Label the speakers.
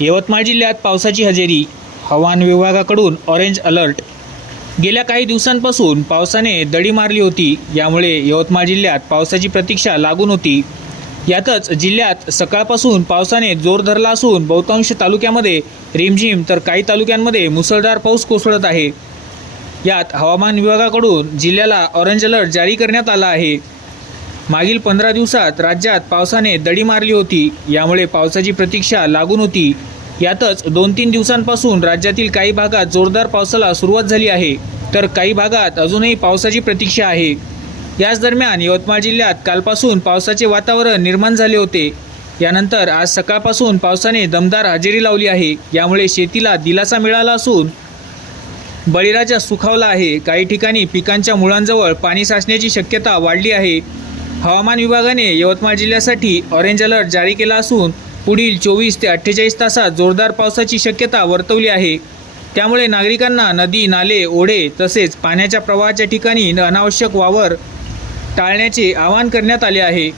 Speaker 1: यवतमाळ जिल्ह्यात पावसाची हजेरी हवामान विभागाकडून ऑरेंज अलर्ट गेल्या काही दिवसांपासून पावसाने दडी मारली होती यामुळे यवतमाळ जिल्ह्यात पावसाची प्रतीक्षा लागून होती. यातच जिल्ह्यात सकाळपासून पावसाने जोर धरला असून बहुतांश तालुक्यामध्ये रिमझिम तर काही तालुक्यांमध्ये मुसळधार पाऊस कोसळत आहे. यात हवामान विभागाकडून जिल्ह्याला ऑरेंज अलर्ट जारी करण्यात आला आहे. मागील पंधरा दिवसात राज्यात पावसाने दडी मारली होती. यामुळे पावसाची प्रतीक्षा लागून होती. यातच दोन तीन दिवसांपासून राज्यातील काही भागात जोरदार पावसाला सुरुवात झाली आहे. तर काही भागात अजूनही पावसाची प्रतीक्षा आहे. याच दरम्यान यवतमाळ जिल्ह्यात कालपासून पावसाचे वातावरण निर्माण झाले होते. यानंतर आज सकाळपासून पावसाने दमदार हजेरी लावली आहे. यामुळे शेतीला दिलासा मिळाला असून बळीराजा सुखावला आहे. काही ठिकाणी पिकांच्या मुळांजवळ पाणी साचण्याची शक्यता वाढली आहे. हवामान विभागाने यवतमाळ जिल्ह्यासाठी ऑरेंज अलर्ट जारी केला असून पुढील चोवीस ते अठ्ठेचाळीस तासात जोरदार पावसाची शक्यता वर्तवली आहे. त्यामुळे नागरिकांना नदी नाले ओढे तसेच पाण्याच्या प्रवाहाच्या ठिकाणी अनावश्यक वावर टाळण्याचे आवाहन करण्यात आले आहे.